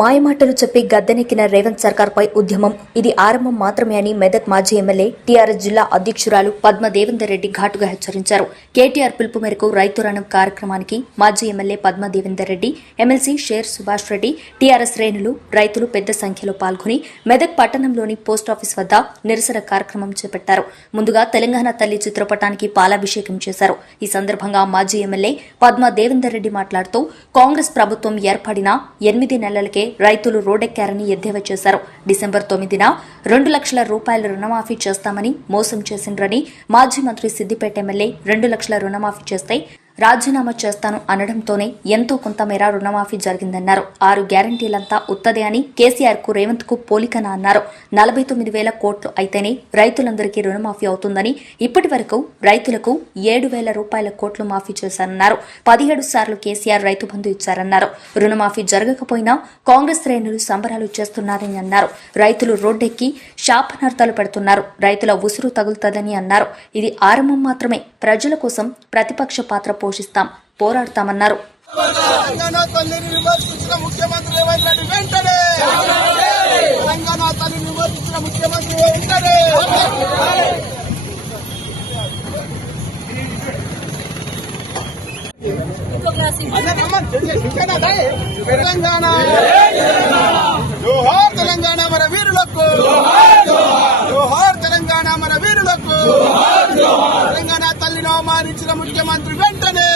మాయమాటలు చెప్పి గద్దెనెక్కిన రేవంత్ సర్కార్పై ఉద్యమం. ఇది ఆరంభం మాత్రమే అని మెదక్ మాజీ ఎమ్మెల్యే టీఆర్ఎస్ జిల్లా అధ్యక్షురాలు పద్మ దేవేందర్ రెడ్డి ఘాటుగా హెచ్చరించారు. కేటీఆర్ పిలుపు మేరకు రైతు రణం కార్యక్రమానికి మాజీ MLA Padma Devender Reddy MLC Sher Subhash Reddy TRS శ్రేణులు రైతులు పెద్ద సంఖ్యలో పాల్గొని మెదక్ పట్టణంలోని పోస్టాఫీస్ వద్ద నిరసన కార్యక్రమం చేపట్టారు. ముందుగా తెలంగాణ తల్లి చిత్రపటానికి పాలాభిషేకం చేశారు. ఈ సందర్భంగా మాజీ ఎమ్మెల్యే పద్మ దేవేందర్ రెడ్డి మాట్లాడుతూ కాంగ్రెస్ ప్రభుత్వం ఏర్పడిన ఎనిమిది నెలలకే రైతులు రోడ్డెక్కారని ఎద్దేవా చేశారు. డిసెంబర్ తొమ్మిదిన రెండు లక్షల రూపాయల రుణమాఫీ చేస్తామని మోసం చేసిండ్రని మాజీ మంత్రి సిద్దిపేట ఎమ్మెల్యే రెండు లక్షల రుణమాఫీ చేస్తే రాజీనామా చేస్తాను అనడంతోనే ఎంతో కొంతమేర రుణమాఫీ జరిగిందన్నారు. ఆరు గ్యారంటీలంతా ఉత్తదే అని కేసీఆర్కు రేవంత్కు పోలికన అన్నారు. నలభై తొమ్మిది వేల కోట్లు అయితేనే రైతులందరికీ రుణమాఫీ అవుతుందని ఇప్పటి వరకు రైతులకు ఏడు వేల రూపాయల కోట్లు మాఫీ చేశారన్నారు పదిహేడు సార్లు కేసీఆర్ రైతు బంధు ఇచ్చారన్నారు. రుణమాఫీ జరగకపోయినా కాంగ్రెస్ శ్రేణులు సంబరాలు చేస్తున్నారని అన్నారు. రైతులు రోడ్డెక్కి శాపనార్థాలు పెడుతున్నారు. రైతుల ఉసురు తగులుతుందని అన్నారు. ఇది ఆరంభం మాత్రమే. ప్రజల కోసం ప్రతిపక్ష పాత్ర పోషిస్తాం పోరాడతామన్నారు. తెలంగాణ ముఖ్యమంత్రి రేవంత్ రెడ్డి వెంటనే! తెలంగాణ తల్లిని విమర్శించిన ముఖ్యమంత్రి వెంటనే! తెలంగాణ! జోహార్ తెలంగాణ మన వీరులకు! జోహార్ తెలంగాణ మన వీరులకు! అవమానించిన ముఖ్యమంత్రి వెంటనే!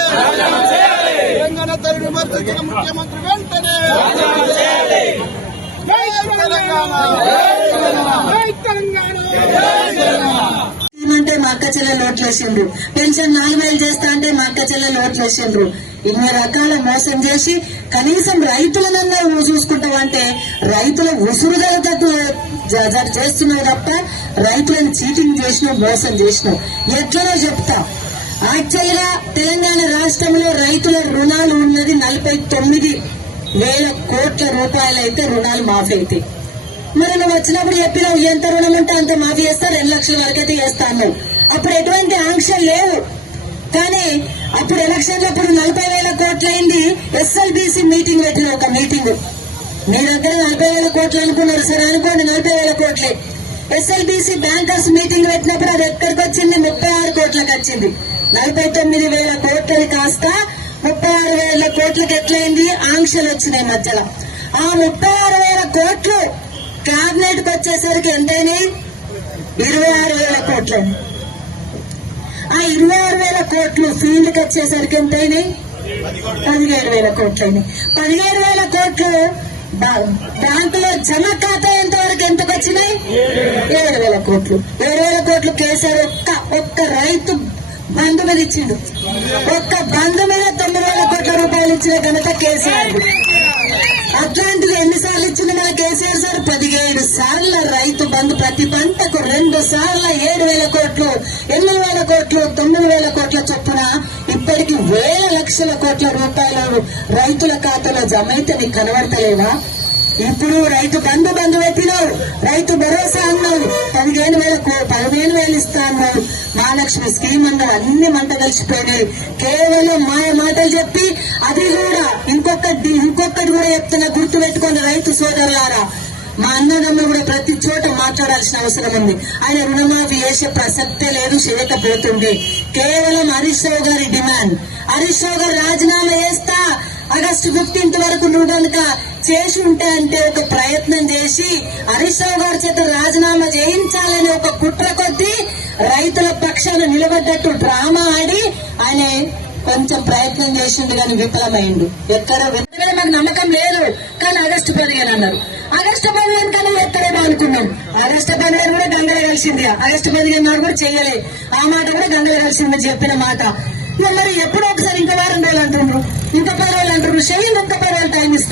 తెలంగాణ తల్లిని విమర్శించిన ముఖ్యమంత్రి వెంటనే! అంటే మా అక్క చెల్లెలు ఓట్లు వేసిండ్రు పెన్షన్ నాలుగు వేలు చేస్తా అంటే మా అక్క చెల్లెలు ఓట్లు వేసిండ్రు ఇన్ని రకాల మోసం చేసి కనీసం రైతులనన్నా అంటే రైతుల ఉసురుగలతకు చేస్తున్నావు తప్ప రైతులను చీటింగ్ చేసినావు మోసం చేసినావు. ఎట్లనో చెప్తా. యాక్చువల్గా తెలంగాణ రాష్ట్రంలో రైతుల రుణాలు ఉన్నది నలభై తొమ్మిది వేల కోట్ల రూపాయలు అయితే రుణాలు మాఫీ అవుతాయి మరి నువ్వు వచ్చినప్పుడు చెప్పినావు ఎంత రుణం అంటే అంత మాఫీ చేస్తా రెండు లక్షల వరకు అయితే చేస్తాను అప్పుడు ఎటువంటి ఆంక్షలు లేవు. కానీ అప్పుడు ఎలక్షన్లు అప్పుడు నలభై వేల కోట్లయింది ఎస్ఎల్బీసీ ఎస్ఎల్బిసి మీటింగ్ పెట్టిన ఒక మీటింగ్. మీ దగ్గర నలభై వేల కోట్లు అనుకున్నారు సరే అనుకోండి నలభై వేల కోట్లే. ఎస్ఎల్బిసి బ్యాంకర్స్ మీటింగ్ పెట్టినప్పుడు అది ఎక్కడికి వచ్చింది ముప్పై ఆరు కోట్లకు వచ్చింది. నలభై తొమ్మిది వేల కోట్లది కాస్త ముప్పై ఆరు వేల కోట్లకి ఎట్లయింది? ఆంక్షలు వచ్చినాయి మధ్యలో. ఆ ముప్పై ఆరు వేల కోట్లు క్యాబినెట్కు వచ్చేసరికి ఎంతైనాయి ఇరవై ఆరు వేల కోట్లు. ఆ ఇరవై ఆరు వేల కోట్లు ఫీల్డ్కి వచ్చేసరికి ఎంతైనాయి? పదిహేడు వేల కోట్లు పదిహేడు వేల కోట్లు బ్యాంకులో జమ ఖాతా ఎంత వరకు ఎంతకు వచ్చినాయి? ఏడు వేల కోట్లు. ఏడు వేల కోట్లు కేసీఆర్ ఒక్క ఒక్క రైతు బంధు మీద ఇచ్చిండు. ఒక్క బంధు మీద తొమ్మిది వేల కోట్ల రూపాయలు ఇచ్చిన ఘనత కేసీఆర్. అట్లాంటివి ఎన్నిసార్లు ఇచ్చింది మన కేసీఆర్ సార్? పదిహేడు సార్ల రైతు బంధు ప్రతి పంటకు రెండు సార్ల ఏడు వేల కోట్లు ఎనిమిది వేల కోట్లు తొమ్మిది వేల కోట్ల చొప్పున ఇప్పటికి వేల లక్షల కోట్ల రూపాయలు రైతుల ఖాతాలో జమ అయితే నీకు కనబడతలేవా ఇప్పుడు రైతు బంధు బంధు పెట్టినావు రైతు భరోసా అన్నావు పదిహేను వేలకు పదిహేను వేలు ఇస్తా అన్నావు మహాలక్ష్మి స్కీమ్ అన్నావు అన్ని మంట కలిసిపోయినాయి. కేవలం మాయ మాటలు చెప్పి అది కూడా ఇంకొకటి ఇంకొకటి కూడా చెప్తున్నా గుర్తు పెట్టుకోండి రైతు సోదరులారా. మా అన్నదమ్ములు కూడా ప్రతి చోట మాట్లాడాల్సిన అవసరం ఉంది. ఆయన రుణమాఫీ చేసే ప్రసక్తే లేదు చేయకపోతుంది కేవలం హరీష్ రావు గారి డిమాండ్. హరీష్ రావు గారు రాజీనామా చేస్తా ఆగస్టు ఫిఫ్టీన్త్ వరకు నువ్వు కనుక చేసి ఉంటే అంటే ఒక ప్రయత్నం చేసి హరీష్ రావు గారి చేత రాజీనామా చేయించాలని ఒక కుట్ర కొద్దీ రైతుల పక్షాన నిలబడ్డట్టు డ్రామా ఆడి ఆయన కొంచెం ప్రయత్నం చేసిండు కానీ విఫలమైండు ఎక్కడ వెంటనే మాకు నమ్మకం లేదు. కానీ ఆగస్టు పదిహేను అన్నారు. ఆగస్టు పదిహేను కన్నా ఎక్కడేమో అనుకున్నాం. ఆగస్టు పదిహేను కూడా గంగల కలిసింది. ఆగస్టు పదిహేను నాడు కూడా చేయలే. ఆ మాట కూడా గంగల కలిసింది చెప్పిన మాట. మరి ఎప్పుడో ఒకసారి ఇంకా వారం రోజులు అంటున్నారు ఇంకా పది రోజులు అంటున్నారు చేయండి ఇంకా పది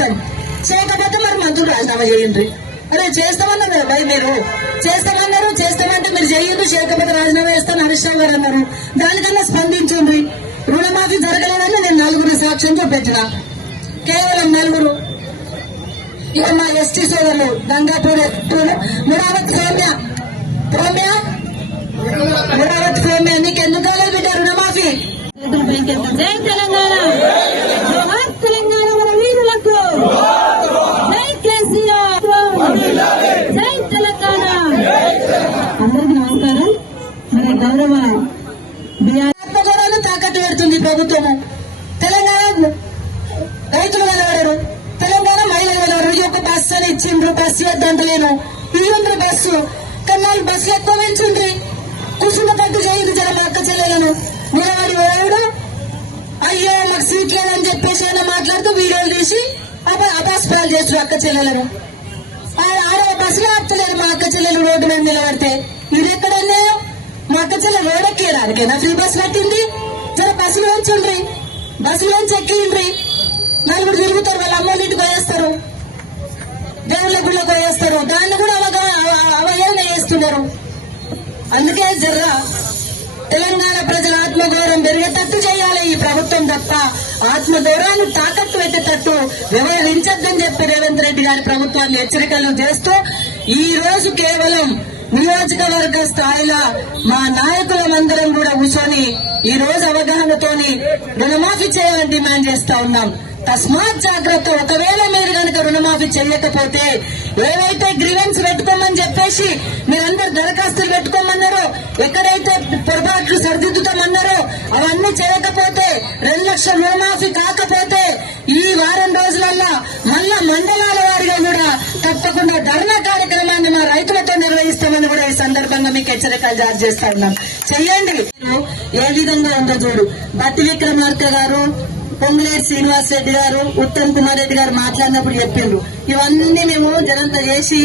రోజులు చేయకపోతే మరి మంత్రులు రాజీనామా చేయండి. అరే చేస్తామన్నారు భయ మీరు. చేస్తామన్నారు చేస్తామంటే మీరు చేయండి చేయకపోతే రాజీనామా చేస్తాను హరీష్ రావు గారు అన్నారు. దానికన్నా స్పందించండి. రుణమాఫీ జరగలేదని నేను నలుగురు సాక్ష్యం చూపెట్టిన కేవలం నలుగురు. ఇక మా ఎస్టీ సోదరులు గంగాపూర్ ఎత్తులు మురావత్ సౌమ్య సౌమ్య మురావత్ సౌమ్య నీకు ఎందుకు బిడ్డ రుణమాఫీ? జై తెలంగాణ. లేదు బస్సు వద్దంటలేను ఇల్లుండ్రు బస్సు. కన్నాళ్ళు బస్సులు ఎక్కువ పెంచుండ్రి కుసుమ పట్టు చేయదు జర మా అక్క చెల్లెలను. నిలబడి ఎవడు అయ్యో మాకు సీట్ లేదని చెప్పేసి ఆయన మాట్లాడుతూ వీడియోలు తీసి అప- అపాస్పాలు చేస్తారు అక్క చెల్లెలను. ఆ- ఆడ బస్సులో ఆపుతలేరు మా అక్క చెల్లెలు రోడ్డు మీద నిలబడితే. ఇది ఎక్కడన్నా మా అక్క చెల్లె చెల్లెలు రోడెక్కేరానికేనా ఫ్రీ బస్ పట్టింది. జర బస్సులోంచి ఉండ్రి బస్సులోంచి ఎక్కిండ్రి. నలుగురు తిరుగుతారు వాళ్ళ అమ్మ నీటి పోయేస్తారు దేవుళ్ళ గుళ్ళకి వేస్తారు. దాన్ని కూడా అవగాహన అవ- చేస్తున్నారు. అందుకే జర్ర తెలంగాణ ప్రజల ఆత్మగౌరవం పెరిగేటట్టు చేయాలి. ఈ ప్రభుత్వం తప్ప ఆత్మగౌరవాన్ని తాకట్టు పెట్టేటట్టు వ్యవహరించద్దని చెప్పి రేవంత్ రెడ్డి గారి ప్రభుత్వాన్ని హెచ్చరికలు చేస్తూ ఈ రోజు కేవలం నియోజకవర్గ స్థాయిలో మా నాయకులమందరం కూడా కూర్చొని ఈ రోజు అవగాహనతోని రుణమాఫీ చేయాలని డిమాండ్ చేస్తా ఉన్నాం. తస్మాత్ జాగ్రత్త. ఒకవేళ మీరు కనుక రుణమాఫీ చేయకపోతే ఏవైతే గ్రీవెన్స్ పెట్టుకోమని చెప్పేసి మీరందరు దరఖాస్తులు పెట్టుకోమన్నారో ఎక్కడైతే పొరపాట్లు సరిదిద్దుతామన్నారో అవన్నీ చేయకపోతే రెండు లక్షల రుణమాఫీ కాకపోతే ఈ వారం రోజులల్లో మళ్ళా మండలాల వారిగా కూడా తప్పకుండా ధర్నా కార్యక్రమాన్ని మా రైతులతో నిర్వహిస్తామని కూడా ఈ సందర్భంగా మీకు హెచ్చరికలు జారీ చేస్తా ఉన్నాం. చెయ్యండి. ఏ విధంగా ఉందో చూడు. బట్టి విక్రమార్క గారు పొంగులేటి శ్రీనివాస్ రెడ్డి గారు ఉత్తమ్ కుమార్ రెడ్డి గారు మాట్లాడినప్పుడు చెప్పిండ్రు. ఇవన్నీ మేము జనంత చేసి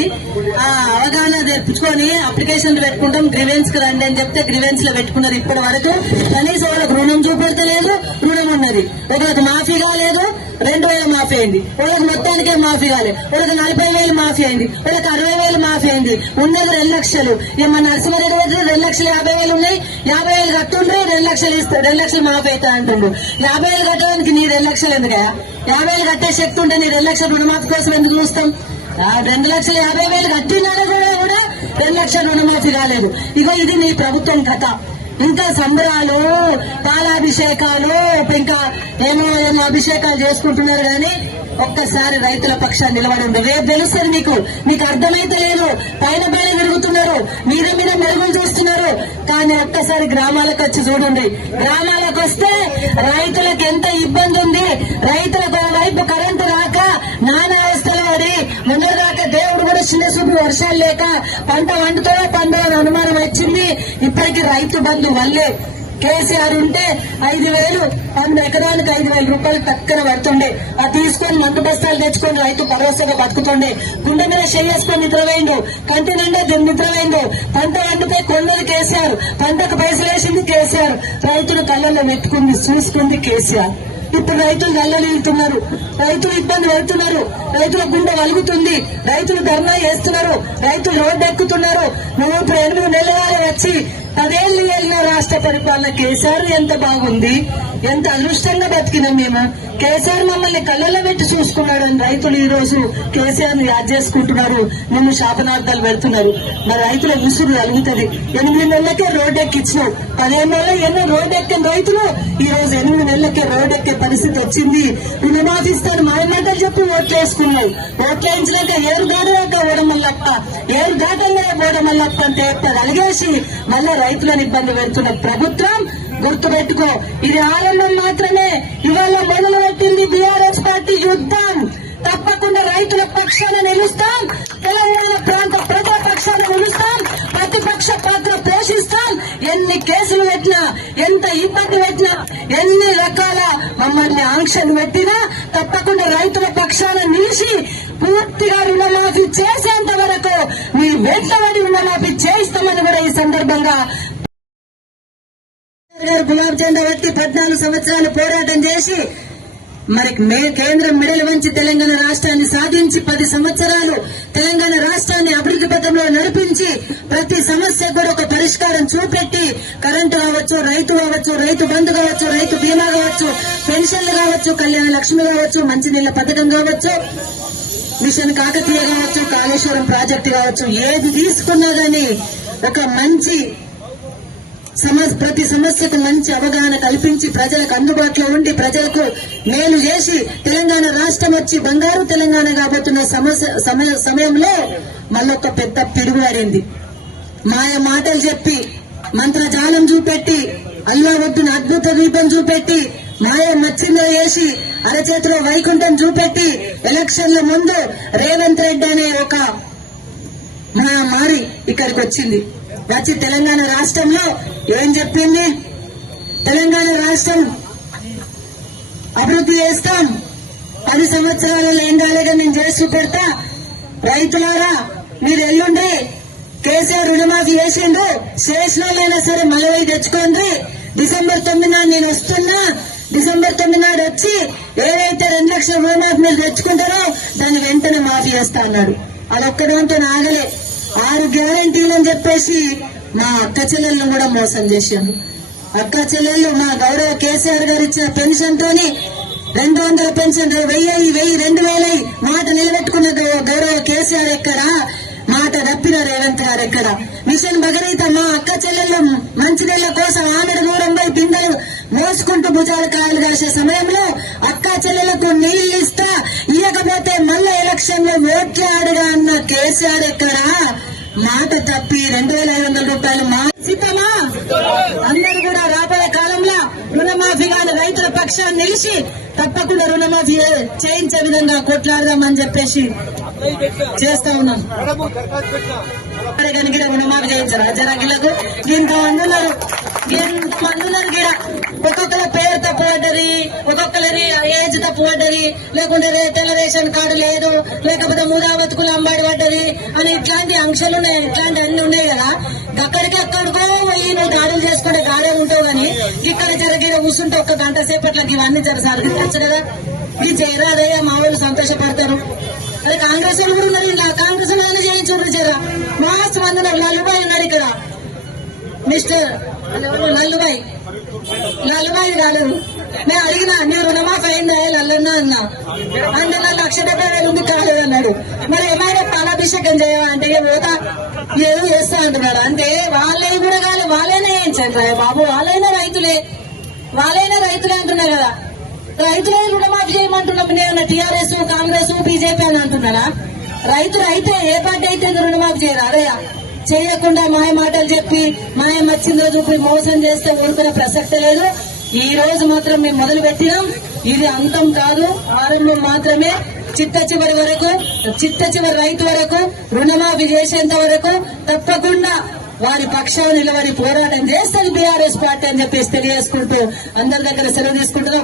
ఆ అవగాహన తెప్పించుకొని అప్లికేషన్లు పెట్టుకుంటాం గ్రివెన్స్కి రండి అని చెప్తే గ్రివెన్స్లో పెట్టుకున్నారు ఇప్పటి వరకు. కనీసం వాళ్ళకి రుణం చూపెడతలేదు రుణం ఉన్నది. ఒకరికి మాఫీ కాలేదు రెండు వేలు మాఫీ అయింది. వాళ్ళకి మొత్తానికే మాఫీ కాలేదు వాళ్ళకి నలభై వేలు మాఫీ అయింది. వాళ్ళకి అరవై వేలు మాఫీ అయింది. ఉన్నది రెండు లక్షలు. ఇక నరసింహారెడ్డి దగ్గర రెండు లక్షల యాభై వేలు ఉన్నాయి. యాభై వేలు కట్టుండ్రు రెండు లక్షలు ఇస్తా రెండు లక్షలు మాఫీ అవుతా అంటుండు. యాభై వేలు కట్టడానికి నీ రెండు లక్షలు ఎందుకయా యాభై వేలు కట్టే శక్తి ఉంటే నీ రెండు లక్షల రుణమాఫీ కోసం ఎందుకు చూస్తాం? ఆ రెండు లక్షల యాభై వేలు కట్టినారు కూడా కూడా రెండు లక్షల రుణమాఫీ కాలేదు. ఇగో ఇది నీ ప్రభుత్వం కథ. ఇంకా సంబరాలు పాలాభిషేకాలు ఇంకా ఏమో ఏమో అభిషేకాలు చేసుకుంటున్నారు కానీ ఒక్కసారి రైతుల పక్షాన్ని నిలబడండి. రేపు తెలుస్తుంది మీకు. మీకు అర్థమైతే లేదు. పైన పైన తిరుగుతున్నారు. మీద మీద మెరుగులు చూస్తున్నారు. కానీ ఒక్కసారి గ్రామాలకు వచ్చి చూడండి. గ్రామాలకు వస్తే రైతులకు ఎంత ఇబ్బంది ఉంది. రైతులకు వైపు కరెంటు వర్షాలు లేక పంట వండుతో పండుగ అనుమానం వచ్చింది. ఇప్పటికీ రైతు బంధు వల్లే కేసీఆర్ ఉంటే ఐదు వేలు ఆమె ఎకరానికి ఐదు వేల రూపాయలు తక్కన పడుతుండే. ఆ తీసుకొని మందు బస్తాలు తెచ్చుకొని రైతు భరోసాగా బతుకుతుండే. గుండె మీద చేసుకొని నిద్రపోయిండు. కంటి నిండా నిద్రపోయిండు. పంట వండితే కొన్నది కేసీఆర్. పంటకు పైసలు వేసింది కేసీఆర్. రైతులు కళ్ళల్లో పెట్టుకుంది చూసుకుంది కేసీఆర్. ఇప్పుడు రైతులు నల్లనిస్తున్నారు రైతులు ఇబ్బంది పడుతున్నారు. రైతుల గుండె వలుగుతుంది. రైతులు ధర్నా చేస్తున్నారు. రైతులు రోడ్డు ఎక్కుతున్నారు. నువ్వు ఇప్పుడు ఎనిమిది నెలల వచ్చి పదేళ్ళు వెళ్ళిన రాష్ట్ర పరిపాలన కేసీఆర్ ఎంత బాగుంది ఎంత అదృష్టంగా బతికినాం మేము. కేసీఆర్ మమ్మల్ని కళ్ళల్లో పెట్టి చూసుకున్నాడని రైతులు ఈ రోజు కేసీఆర్ని యాద్ చేసుకుంటున్నారు. నిన్ను శాపనార్థాలు పెడుతున్నారు. మరి రైతుల ఉసురు కలుగుతుంది ఎనిమిది నెలలకే రోడ్ ఎక్కించినావు పదిహేను నెలలు ఎన్నో రోడ్ ఎక్కిన రైతులు ఈ రోజు ఎనిమిది నెలలకే రోడ్డు ఎక్కే పరిస్థితి వచ్చింది. రుణమాఫిస్తాను. మా మాటలు చెప్పి ఓట్లు వేసుకున్నావు. ఓట్లు వేయించినాక ఏరు దాటాక ఓడమల్లప్ప ఏరు దాటంగా ఓడమల్లప్ప అంటే ఇప్పుడు అలిగేసి మళ్ళా రైతులను ఇబ్బంది పెడుతున్న ప్రభుత్వం గుర్తుపెట్టుకో ఇది ఆరంభం మాత్రమే. ఇవాళ మొదలు పెట్టింది బీఆర్ఎస్ పార్టీ యుద్ధం. తప్పకుండా రైతుల పక్షాన నిలుస్తాం. తెలంగాణ ప్రాంత ప్రజా పక్షాన నిలుస్తాం. ప్రతిపక్ష పాత్ర పోషిస్తాం. ఎన్ని కేసులు పెట్టినా ఎంత ఇబ్బంది పెట్టినా ఎన్ని రకాల మమ్మల్ని ఆంక్షలు పెట్టినా తప్పకుండా రైతుల పక్షాన నిలిచి పూర్తిగా రుణమాఫీ చేసేంత వరకు మీ వెంటబడి రుణమాఫీ చేయిస్తామని సందర్భంగా గారు గులాబ్ చంద్ర వ్యక్తి పద్నాలుగు సంవత్సరాలు పోరాటం చేసి మరి కేంద్రం మెడలు వంచి తెలంగాణ రాష్ట్రాన్ని సాధించి పది సంవత్సరాలు తెలంగాణ రాష్ట్రాన్ని అభివృద్ధి పథంలో నడిపించి ప్రతి సమస్య కూడా ఒక పరిష్కారం చూపెట్టి కరెంటు కావచ్చు రైతు కావచ్చు రైతు బంధు కావచ్చు రైతు బీమా కావచ్చు పెన్షన్లు కావచ్చు కళ్యాణ లక్ష్మి కావచ్చు మంచినీళ్ళ పథకం కావచ్చు మిషన్ కాకతీయ కావచ్చు కాళేశ్వరం ప్రాజెక్టు కావచ్చు ఏది తీసుకున్నా గానీ ఒక మంచి సమస్య ప్రతి సమస్యకు మంచి అవగాహన కల్పించి ప్రజలకు అందుబాటులో ఉండి ప్రజలకు మేలు చేసి తెలంగాణ రాష్ట్రం వచ్చి బంగారు తెలంగాణ కాబోతున్న సమస్య సమయంలో మళ్ళొక పెద్ద పిడుగుపడింది మాయ మాటలు చెప్పి మంత్రజాలం చూపెట్టి అల్లా వద్దున అద్భుత దీపం చూపెట్టి మాయ మచ్చిందో వేసి అరచేతిలో వైకుంఠం చూపెట్టి ఎలక్షన్ల ముందు రేవంత్ రెడ్డి అనే ఒక మారి ఇక్కడికి వచ్చింది వచ్చి తెలంగాణ రాష్ట్రంలో ఏం చెప్పింది? తెలంగాణ రాష్ట్రం అభివృద్ధి చేస్తాం. పది సంవత్సరాలలో ఏం కాలేగా నేను చేసి పెడతా. రైతులారా మీరు ఎల్లుండ్రి కేసీఆర్ రుణమాఫీ చేసిండ్రు చేసిన సరే మలవై తెచ్చుకోండి. డిసెంబర్ తొమ్మిది నాడు నేను వస్తున్నా. డిసెంబర్ తొమ్మిది నాడు వచ్చి ఏదైతే రెండు లక్షల రుణమాఫీ మీరు తెచ్చుకుంటారో దాన్ని వెంటనే మాఫీ చేస్తా అన్నాడు. అదొక్కడంతో ఆగలే. ఆరు గ్యారంటీలు అని చెప్పేసి మా అక్క చెల్లెలను కూడా మోసం చేశాను అక్క చెల్లెళ్ళు మా గౌరవ కేసీఆర్ గారు ఇచ్చిన పెన్షన్ తోని రెండు వందల పెన్షన్ వెయ్యి వెయ్యి రెండు వేల మాట నిలబెట్టుకున్న గౌ- గౌరవ కేసీఆర్ ఎక్కడా? మాట తప్పిన రేవంత్ గారు ఎక్కడ? మిషన్ భగరీత మా అక్క చెల్లెళ్ళు మంచినీళ్ళ కోసం ఆమెడ దూరం పోయి మోసుకుంటూ భుజాలు కాయలు కాసే సమయంలో అక్క చెల్లెలకు నీళ్ళు ఇస్తా. ఇవ్వకపోతే మళ్ళా ఎలక్షన్లో ఓట్లు ఆడుగా అన్న కేసీఆర్ ఎక్కడా? మాట తప్పి రెండు వేల ఐదు వందల రూపాయలు మా సిద్ధమా? అందరూ కూడా రాబోయే కాలంలో రుణమాఫీ రైతుల పక్షాన్ని నిలిచి తప్పకుండా రుణమాఫీ చేయించే విధంగా కొట్లాడదామని చెప్పేసి చేస్తా ఉన్నాం. కనుక గిడ రుణమాఫీ చేయించారు. అజరాగిలకు దీంతో ఉన్నారు దీంతో ఉన్నారు గిడ. ఒక్కొక్కరి పేరు తప్పు పడ్డది ఒక్కొక్కరి ఏజ్ తప్పు పడ్డది లేకుంటే తెల్ల రేషన్ కార్డు లేదు లేకపోతే మూడా బతుకులు అంబాడి పడ్డది అని ఇట్లాంటి అంశాలు ఉన్నాయి ఇట్లాంటి అన్ని ఉన్నాయి కదా. అక్కడికి అక్కడికో పోయి నువ్వు దాడులు చేసుకుంటే గాడే ఉంటావు కానీ ఇక్కడ జరిగిన కూర్చుంటే ఒక్క గంట సేపట్లకి ఇవన్నీ జరసారు. కదా? ఇది చేయరాదయ్యా మా వాళ్ళు సంతోషపడతారు. అదే కాంగ్రెస్ వాళ్ళు కూడా ఉన్నారు ఇలా కాంగ్రెస్ వాళ్ళు చేయించుండ్రు మా మస్తు మంది ఉన్నారు ఇక్కడ. మిస్టర్. అడిగాడు నేను అడిగినా నీ రుణమాఫీ అయిందా? లల్లున్నా? అన్నా. అంటే నా లక్ష డెబ్బై వేలు ఉంది కాలేదు అన్నాడు మరి ఏమైనా పాలాభిషేకం చేయవా అంటే పోతా ఏదో చేస్తా అంటున్నాడు. అంటే వాళ్ళే కూడా కాదు వాళ్ళైనా వేయించండి రా బాబు. వాళ్ళైనా రైతులే. వాళ్ళైనా రైతులే అంటున్నారు కదా. రైతులే రుణమాఫీ చేయమంటున్నాం. నేను టీఆర్ఎస్ కాంగ్రెస్ బీజేపీ అని అంటున్నారా రైతులు అయితే ఏ పార్టీ అయితే రుణమాఫీ చేయరా? అదే చేయకుండా మాయ మాటలు చెప్పి మాయం మచ్చిందో చూపి మోసం చేస్తే ఊరుకునే ప్రసక్తి లేదు. ఈ రోజు మాత్రం మేము మొదలు పెట్టినాం. ఇది అంతం కాదు ఆరంభం మాత్రమే. చిట్ట చివరి వరకు చిట్ట చివరి రైతు వరకు రుణమాఫీ చేసేంత వరకు తప్పకుండా వారి పక్షాలు నిలబడి పోరాటం చేస్తుంది బీఆర్ఎస్ పార్టీ అని చెప్పేసి తెలియజేసుకుంటూ అందరి దగ్గర సెలవు తీసుకుంటున్నాం.